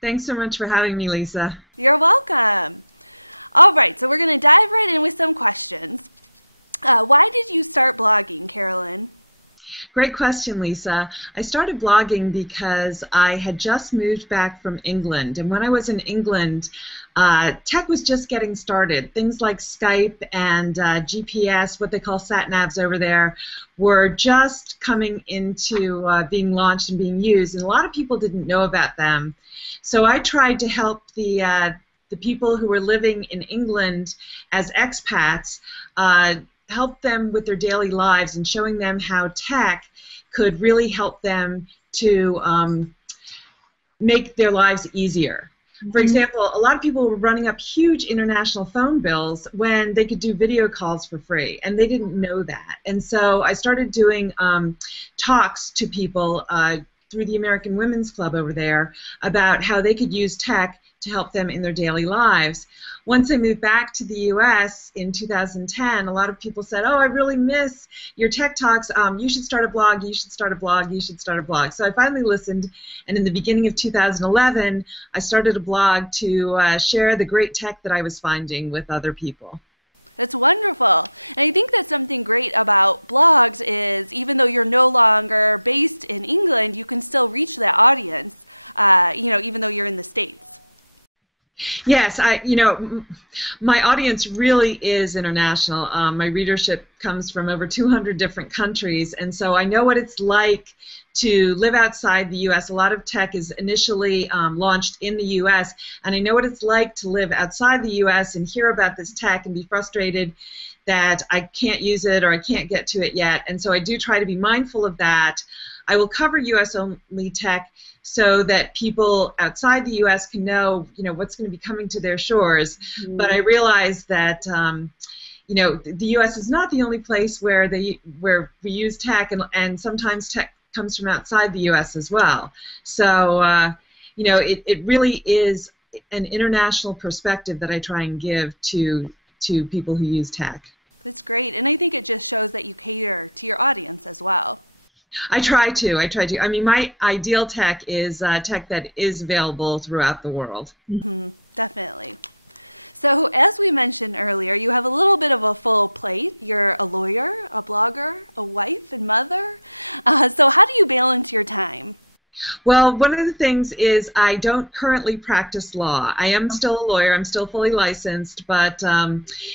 Thanks so much for having me, Lisa. Great question, Lisa. I started blogging because I had just moved back from England. And when I was in England, tech was just getting started. Things like Skype and GPS, what they call sat navs over there, were just coming into being launched and being used. And a lot of people didn't know about them. So I tried to help the people who were living in England as expats, help them with their daily lives and showing them how tech could really help them to make their lives easier. For example, a lot of people were running up huge international phone bills when they could do video calls for free, and they didn't know that. And so I started doing talks to people through the American Women's Club over there about how they could use tech to help them in their daily lives. Once I moved back to the U.S. in 2010, a lot of people said, "Oh, I really miss your tech talks. You should start a blog. You should start a blog. You should start a blog." So I finally listened, and in the beginning of 2011, I started a blog to share the great tech that I was finding with other people. Yes, my audience really is international. My readership comes from over 200 different countries, and so I know what it's like to live outside the U.S. A lot of tech is initially launched in the U.S., and I know what it's like to live outside the U.S. and hear about this tech and be frustrated that I can't use it or I can't get to it yet, and so I do try to be mindful of that. I will cover U.S.-only tech so that people outside the U.S. can know, what's going to be coming to their shores. But I realize that, the U.S. is not the only place where we use tech, and sometimes tech comes from outside the U.S. as well. So, it really is an international perspective that I try and give to people who use tech. I try to. I try to. I mean, my ideal tech is tech that is available throughout the world. Well, one of the things is I don't currently practice law. I am still a lawyer. I'm still fully licensed, but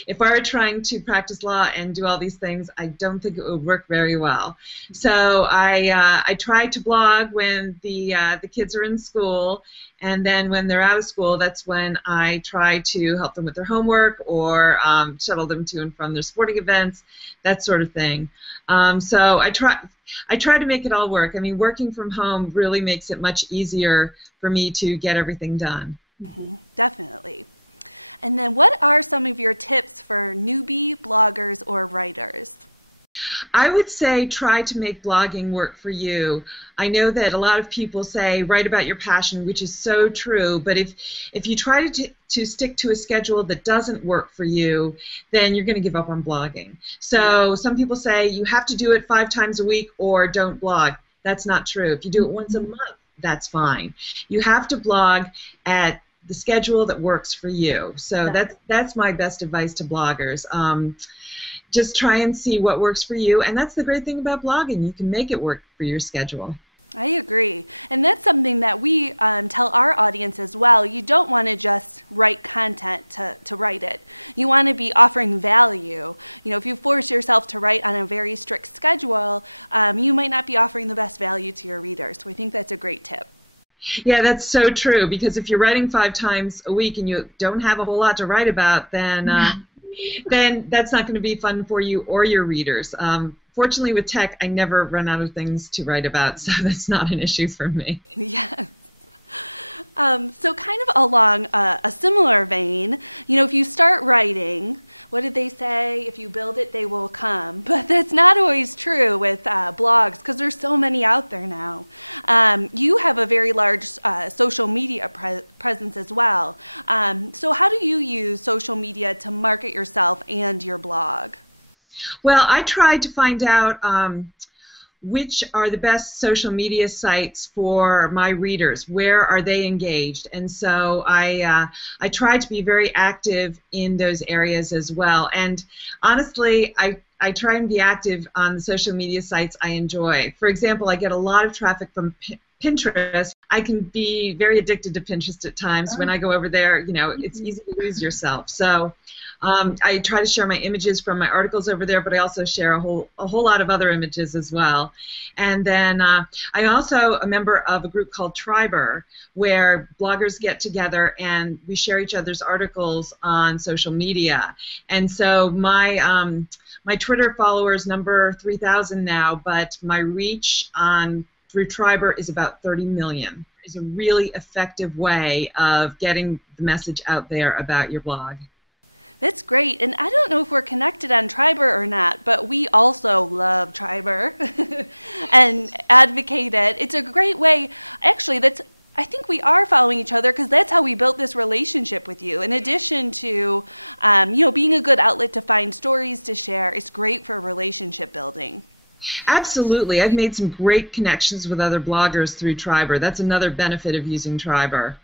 if I were trying to practice law and do all these things, I don't think it would work very well. So I try to blog when the kids are in school, and then when they're out of school, that's when I try to help them with their homework or shuttle them to and from their sporting events, that sort of thing. So I try to make it all work. I mean, working from home really makes it much easier for me to get everything done. I would say try to make blogging work for you. I know that a lot of people say write about your passion, which is so true, but if you try to stick to a schedule that doesn't work for you, then you're going to give up on blogging. So some people say you have to do it 5 times a week or don't blog. That's not true. If you do it once a month, that's fine. You have to blog at the schedule that works for you. So that's my best advice to bloggers. Just try and see what works for you, and that's the great thing about blogging. You can make it work for your schedule. Yeah, that's so true, because if you're writing 5 times a week and you don't have a whole lot to write about, then that's not going to be fun for you or your readers. Fortunately, with tech, I never run out of things to write about, so that's not an issue for me. Well, I tried to find out which are the best social media sites for my readers? Where are they engaged? And so I try to be very active in those areas as well. And honestly, I try and be active on the social media sites I enjoy. For example, I get a lot of traffic from Pinterest. I can be very addicted to Pinterest at times. When I go over there, you know, it's easy to lose yourself. So I try to share my images from my articles over there, but I also share a whole lot of other images as well. And then I also a member of a group called Triber, where bloggers get together and we share each other's articles on social media. And so my Twitter followers number 3,000 now, but my reach on through Triber is about 30 million. It's a really effective way of getting the message out there about your blog. Absolutely. I've made some great connections with other bloggers through Triber. That's another benefit of using Triber.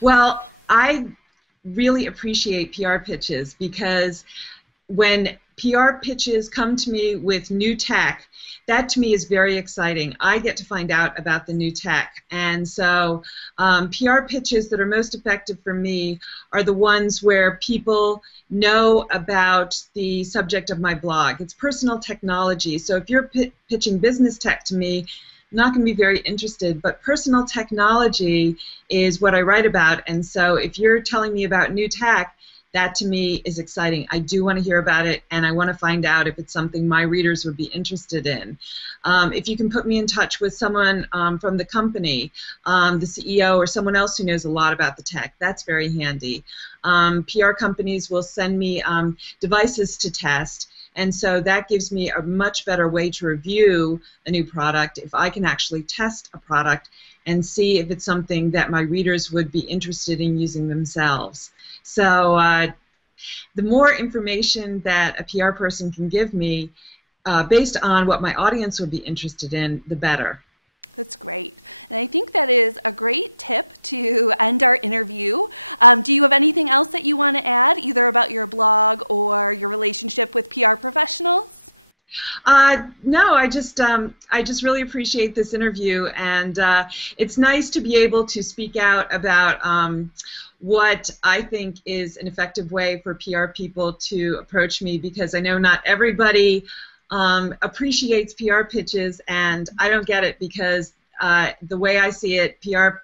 Well, I really appreciate PR pitches because when PR pitches come to me with new tech, that to me is very exciting. I get to find out about the new tech. And so PR pitches that are most effective for me are the ones where people know about the subject of my blog. It's personal technology. So if you're pitching business tech to me, I'm not going to be very interested, but personal technology is what I write about. And so if you're telling me about new tech, that to me is exciting. I do want to hear about it, and I want to find out if it's something my readers would be interested in. If you can put me in touch with someone from the company, the CEO or someone else who knows a lot about the tech, that's very handy. PR companies will send me devices to test, and so that gives me a much better way to review a new product if I can actually test a product and see if it's something that my readers would be interested in using themselves. So the more information that a PR person can give me based on what my audience would be interested in, the better. No, I just really appreciate this interview, and it's nice to be able to speak out about what I think is an effective way for PR people to approach me, because I know not everybody appreciates PR pitches, and I don't get it because the way I see it, PR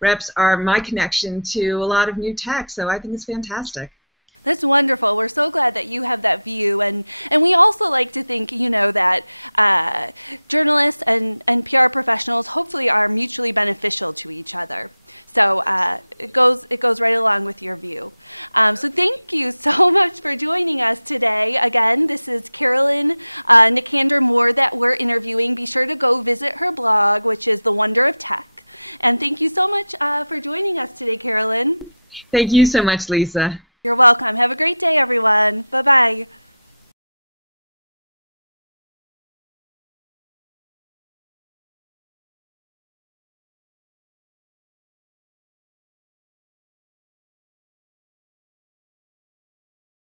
reps are my connection to a lot of new tech, so I think it's fantastic. Thank you so much, Lisa.